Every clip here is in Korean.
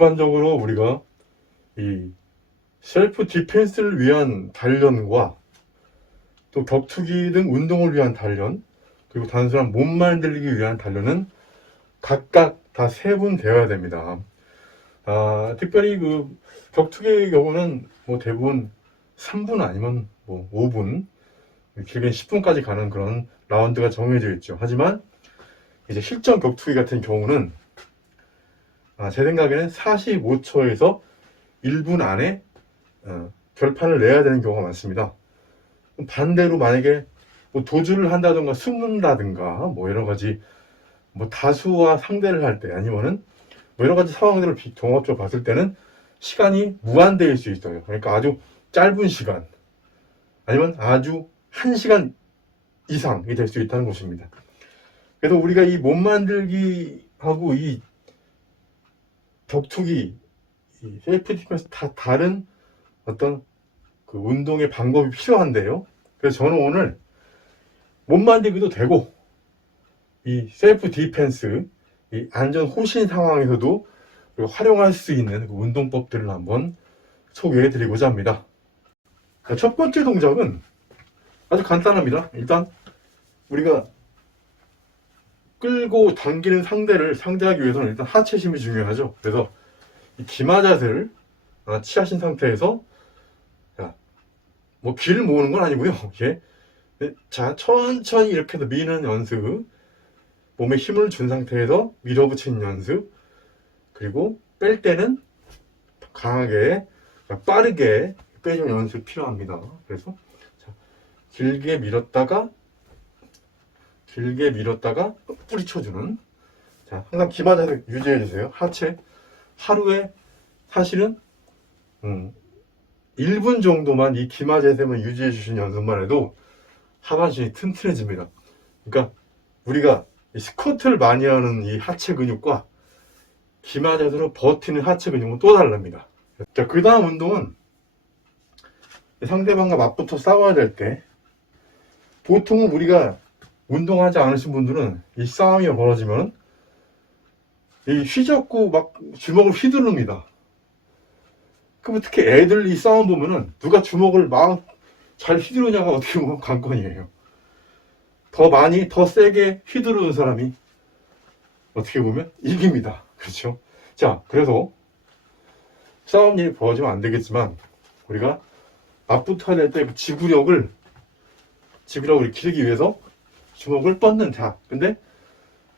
자, 일반적으로 우리가 이 셀프 디펜스를 위한 단련과 또 격투기 등 운동을 위한 단련, 그리고 단순한 몸 만들기 위한 단련은 각각 다 세분되어야 됩니다. 아, 특별히 그 격투기의 경우는 뭐 대부분 3분 아니면 뭐 5분, 길게는 10분까지 가는 그런 라운드가 정해져 있죠. 하지만 이제 실전 격투기 같은 경우는 아, 제 생각에는 45초에서 1분 안에 어, 결판을 내야 되는 경우가 많습니다. 반대로 만약에 뭐 도주를 한다든가 숨는다든가 뭐 여러 가지 뭐 다수와 상대를 할 때 아니면은 뭐 여러 가지 상황들을 비- 종합적으로 봤을 때는 시간이 무한대일 수 있어요. 그러니까 아주 짧은 시간 아니면 아주 한 시간 이상이 될 수 있다는 것입니다. 그래서 우리가 이 몸 만들기하고 이 격투기, 이 셀프 디펜스 다 다른 어떤 그 운동의 방법이 필요한데요. 그래서 저는 오늘 몸 만들기도 되고 이 셀프 디펜스, 이 안전 호신 상황에서도 활용할 수 있는 그 운동법들을 한번 소개해 드리고자 합니다. 자, 첫 번째 동작은 아주 간단합니다. 일단 우리가 끌고 당기는 상대를 상대하기 위해서는 일단 하체 힘이 중요하죠. 그래서 이 기마 자세를 아, 취하신 상태에서 자, 뭐 귀를 모으는 건 아니고요. 이렇게 네, 자 천천히 이렇게 해서 미는 연습, 몸에 힘을 준 상태에서 밀어붙이는 연습, 그리고 뺄 때는 강하게 빠르게 빼주는 연습이 필요합니다. 그래서 자, 길게 밀었다가 길게 밀었다가 뿌리쳐주는 자 항상 기마 자세 유지해 주세요. 하체 하루에 사실은 음, 1분 정도만 이 기마 자세만 유지해 주시는 연습만 해도 하반신이 튼튼해집니다. 그러니까 우리가 이 스쿼트를 많이 하는 이 하체 근육과 기마 자세로 버티는 하체 근육은 또 다릅니다. 자, 그 다음 운동은 상대방과 맞붙어 싸워야 될 때 보통은 우리가 운동하지 않으신 분들은 이 싸움이 벌어지면 이 휘젓고 막 주먹을 휘두릅니다. 그럼 특히 애들 이 싸움 보면은 누가 주먹을 막 잘 휘두르냐가 어떻게 보면 관건이에요. 더 많이 더 세게 휘두르는 사람이 어떻게 보면 이깁니다. 그렇죠? 자, 그래서 싸움 일이 벌어지면 안 되겠지만 우리가 맞붙어야 될때 지구력을 지구력을 기르기 위해서 주먹을 뻗는 자. 근데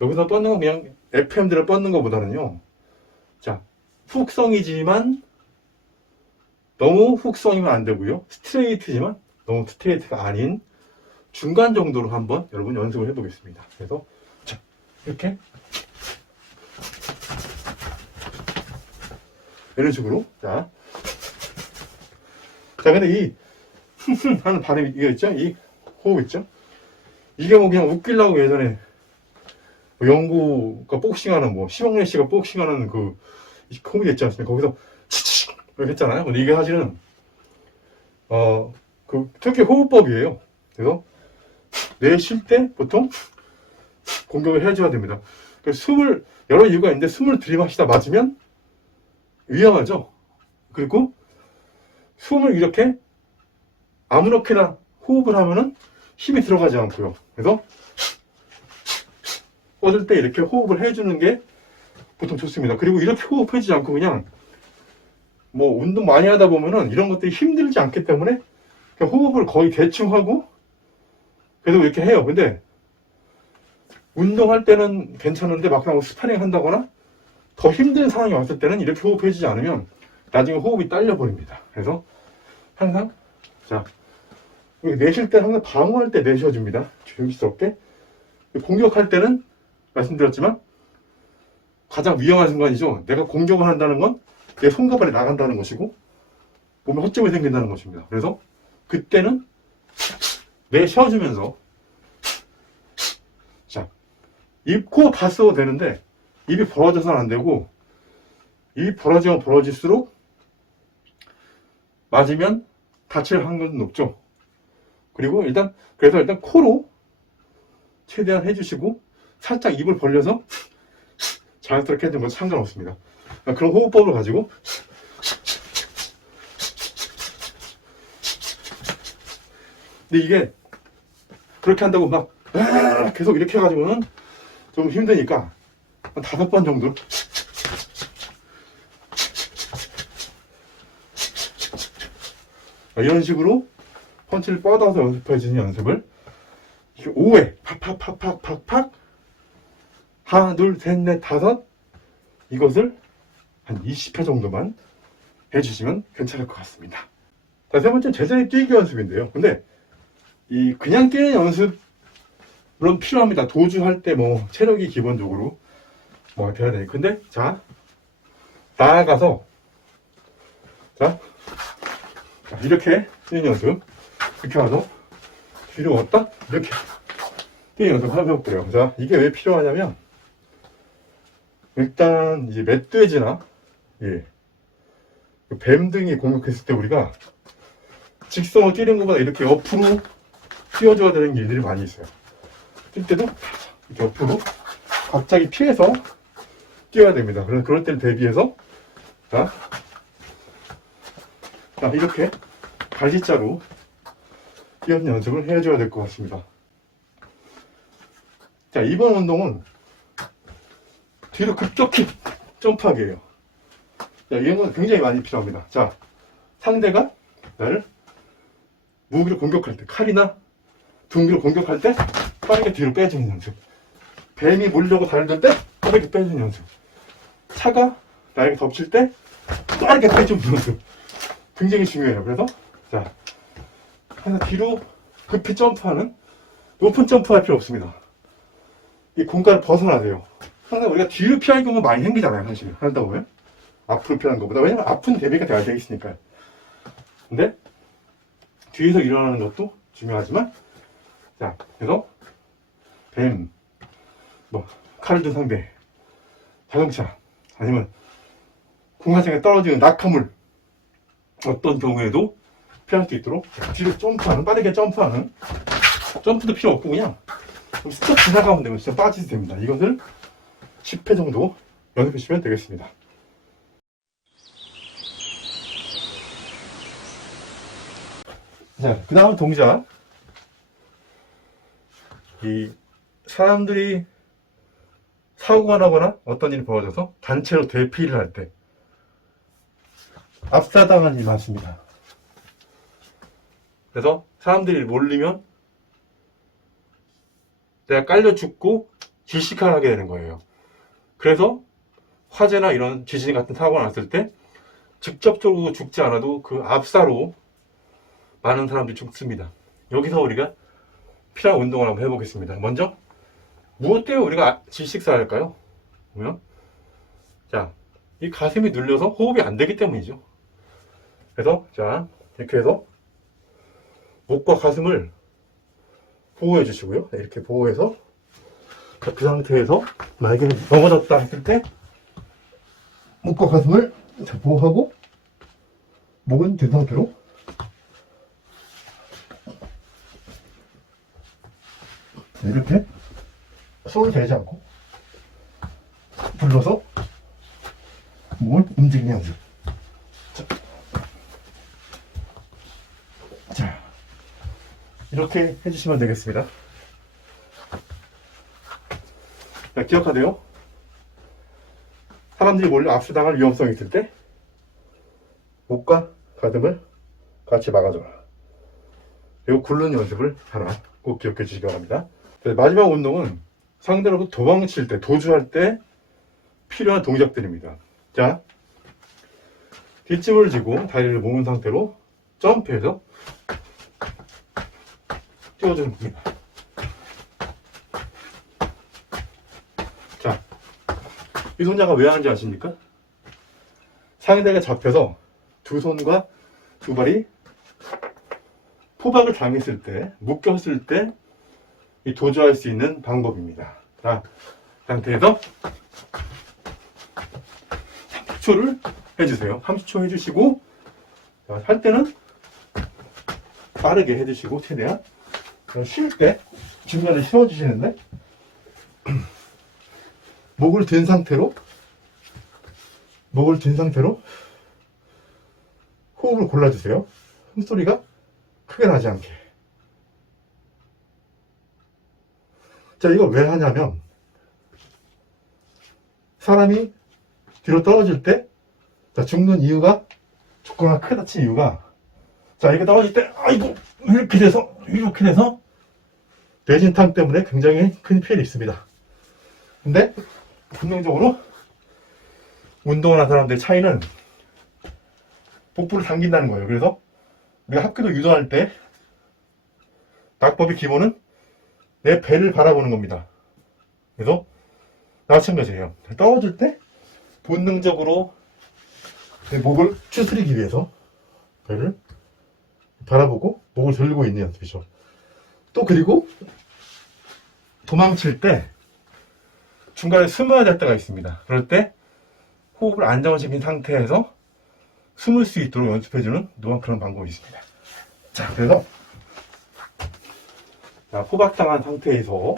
여기서 뻗는 건 그냥 FM들을 뻗는 것보다는요. 자, 훅성이지만 너무 훅성이면 안 되고요. 스트레이트지만 너무 스트레이트가 아닌 중간 정도로 한번 여러분 연습을 해보겠습니다. 그래서 자, 이렇게 이런 식으로 자, 자 근데 이 하는 발음이 이거 있죠? 이 호흡 있죠? 이게 뭐 그냥 웃기려고 예전에 뭐 영구가 복싱하는 뭐 심영래 씨가 복싱하는 그 코미디 있지 않습니까? 거기서 치치 이렇게 했잖아요. 근데 이게 사실은 어그 특히 호흡법이에요. 그래서 내쉴 때 보통 공격을 해줘야 됩니다. 그래서 숨을 여러 이유가 있는데 숨을 들이마시다 맞으면 위험하죠. 그리고 숨을 이렇게 아무렇게나 호흡을 하면은 힘이 들어가지 않고요. 그래서 뻗을 때 이렇게 호흡을 해주는 게 보통 좋습니다. 그리고 이렇게 호흡해주지 않고 그냥 뭐 운동 많이 하다 보면은 이런 것들이 힘들지 않기 때문에 호흡을 거의 대충 하고 그래도 이렇게 해요. 근데 운동할 때는 괜찮은데 막상 스파링 한다거나 더 힘든 상황이 왔을 때는 이렇게 호흡해주지 않으면 나중에 호흡이 딸려 버립니다. 그래서 항상 자 내쉴 때 항상 방어할 때 내쉬어줍니다. 조심스럽게 공격할 때는 말씀드렸지만 가장 위험한 순간이죠. 내가 공격을 한다는 건 내 손과 발이 나간다는 것이고 몸에 허점이 생긴다는 것입니다. 그래서 그때는 내쉬어주면서 자, 입, 코다 써도 되는데 입이 벌어져서는 안 되고 입이 벌어지면 벌어질수록 맞으면 다칠 확률은 높죠. 그리고 일단 그래서 일단 코로 최대한 해주시고 살짝 입을 벌려서 자연스럽게 해도 뭐 상관없습니다. 그런 호흡법을 가지고 근데 이게 그렇게 한다고 막 아, 계속 이렇게 해가지고는 좀 힘드니까 한 다섯 번 정도 이런 식으로 펀치를 뻗어서 연습해주는 연습을 5회 팍팍팍팍팍팍 하나 둘셋넷 다섯 이것을 한 20회 정도만 해주시면 괜찮을 것 같습니다. 자, 세 번째는 제자리 뛰기 연습인데요. 근데 이 그냥 뛰는 연습 물론 필요합니다. 도주할 때 뭐 체력이 기본적으로 뭐 돼야 되니. 근데 자 나아가서 자, 자, 이렇게 뛰는 연습 이렇게 와서 뒤로 왔다 이렇게 뛰는 연습 한번 해볼게요. 자 이게 왜 필요하냐면 일단 이제 멧돼지나 예. 그뱀 등이 공격했을 때 우리가 직선으로 뛰는 것보다 이렇게 옆으로 뛰어줘야 되는 일들이 많이 있어요. 뛸 때도 이렇게 옆으로 갑자기 피해서 뛰어야 됩니다. 그래서 그럴 때를 대비해서 자, 자 이렇게 갈기자로 뛰는 연습을 해줘야 될 것 같습니다. 자 이번 운동은 뒤로 급격히 점프하기예요. 자, 이런 건 굉장히 많이 필요합니다. 자, 상대가 나를 무기로 공격할 때, 칼이나 둥기로 공격할 때 빠르게 뒤로 빼주는 연습. 뱀이 물려고 달릴 때 빠르게 빼주는 연습. 차가 나에게 덮칠 때 빠르게 빼주는 연습. 굉장히 중요해요. 그래서 자, 하나 뒤로 급히 점프하는 높은 점프할 필요 없습니다. 이 공간을 벗어나세요. 항상 우리가 뒤로 피할 경우가 많이 생기잖아요, 사실. 하다 보면. 앞으로 피하는 것보다. 왜냐면 앞은 대비가 잘 되어 있으니까요. 근데, 뒤에서 일어나는 것도 중요하지만, 자, 그래서, 뱀, 뭐, 칼을 든 상대, 자동차, 아니면, 공화장에 떨어지는 낙하물, 어떤 경우에도 피할 수 있도록 뒤로 점프하는, 빠르게 점프하는, 점프도 필요 없고, 그냥, 좀 스쳐 지나가면 되면 진짜 빠지도 됩니다. 이것을 10회 정도 연습하시면 되겠습니다. 자, 그 다음 동작. 이 사람들이 사고가 나거나 어떤 일이 벌어져서 단체로 대피를 할 때 압사당한 일이 많습니다. 그래서 사람들이 몰리면 내가 깔려 죽고 질식하게 되는 거예요. 그래서 화재나 이런 지진 같은 사고가 났을 때 직접적으로 죽지 않아도 그 압사로 많은 사람들이 죽습니다. 여기서 우리가 필요한 운동을 한번 해보겠습니다. 먼저 무엇 때문에 우리가 질식사를 할까요? 보면 자, 이 가슴이 눌려서 호흡이 안 되기 때문이죠. 그래서 자 이렇게 해서 목과 가슴을 보호해 주시고요. 네, 이렇게 보호해서 자, 그 상태에서 만약에 넘어졌다 했을 때 목과 가슴을 자, 보호하고 목은 든 상태로 자, 이렇게 손을 대지 않고 불러서 몸을 움직이는 연습. 자, 자 이렇게 해주시면 되겠습니다. 자, 기억하세요. 사람들이 몰려 압수당할 위험성이 있을 때 목과 가슴을 같이 막아줘라. 그리고 굴르는 연습을 하나 꼭 기억해 주시기 바랍니다. 네, 마지막 운동은 상대로부터 도망칠 때, 도주할 때 필요한 동작들입니다. 자, 뒷짐을 지고 다리를 모은 상태로 점프해서 뛰어주는 겁니다. 자, 이 손자가 왜 하는지 아십니까? 상대가 잡혀서 두 손과 두 발이 포박을 당했을 때, 묶였을 때, 이 도주할 수 있는 방법입니다. 자, 상태에서 30초를 해주세요. 30초 해주시고, 자, 할 때는 빠르게 해주시고, 최대한. 쉴 때, 중간에 쉬어주시는데, 목을 든 상태로 목을 든 상태로 호흡을 골라주세요. 숨소리가 크게 나지 않게. 자, 이거 왜 하냐면 사람이 뒤로 떨어질 때 자, 죽는 이유가 죽거나 크게 다친 이유가 자, 이거 떨어질 때 아이고 이렇게 돼서 이렇게 돼서 뇌진탕 때문에 굉장히 큰 피해를 입습니다. 근데 분명적으로 운동을 하는 사람들의 차이는 복부를 당긴다는 거예요. 그래서 우리가 학교도 유도할 때 낙법의 기본은 내 배를 바라보는 겁니다. 그래서 마찬가지예요. 떨어질 때 본능적으로 내 목을 추스리기 위해서 배를 바라보고 목을 들고 있는 연습이죠. 또 그리고 도망칠 때 중간에 숨어야 될 때가 있습니다. 그럴 때 호흡을 안정시킨 상태에서 숨을 수 있도록 연습해주는 또한 그런 방법이 있습니다. 자, 그래서 자, 포박당한 상태에서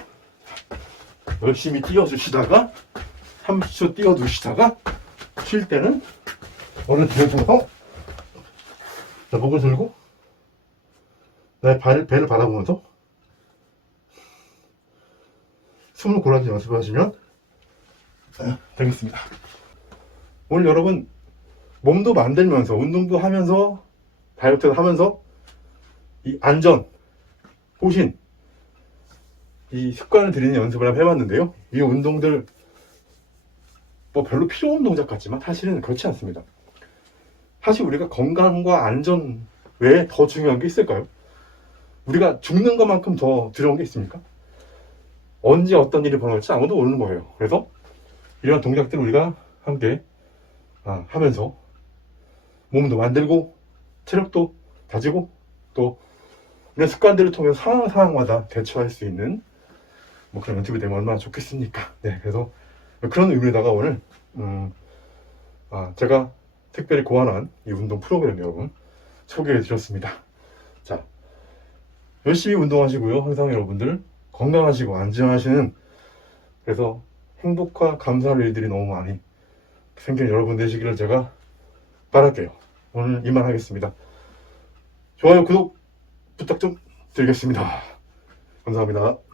열심히 뛰어주시다가 30초 뛰어두시다가 쉴 때는 오늘 들어서 자, 목을 들고 내 발, 배를 바라보면서 숨을 골라서 연습을 하시면 되겠습니다. 오늘 여러분 몸도 만들면서 운동도 하면서 다이어트도 하면서 이 안전, 호신 이 습관을 들이는 연습을 한번 해봤는데요. 이 운동들 뭐 별로 필요 없는 동작 같지만 사실은 그렇지 않습니다. 사실 우리가 건강과 안전 외에 더 중요한 게 있을까요? 우리가 죽는 것만큼 더 두려운 게 있습니까? 언제 어떤 일이 벌어질지 아무도 모르는 거예요. 그래서 이런 동작들을 우리가 함께 아, 하면서 몸도 만들고 체력도 다지고 또 이런 습관들을 통해서 상황 상황마다 대처할 수 있는 뭐 그런 연습이 되면 얼마나 좋겠습니까? 네, 그래서 그런 의미에다가 오늘 음, 아, 제가 특별히 고안한 이 운동 프로그램 여러분 소개해 드렸습니다. 자, 열심히 운동하시고요. 항상 여러분들 건강하시고 안전하시는 그래서 행복과 감사할 일들이 너무 많이 생기는 여러분 되시기를 제가 바랄게요. 오늘 이만 하겠습니다. 좋아요, 구독 부탁 좀 드리겠습니다. 감사합니다.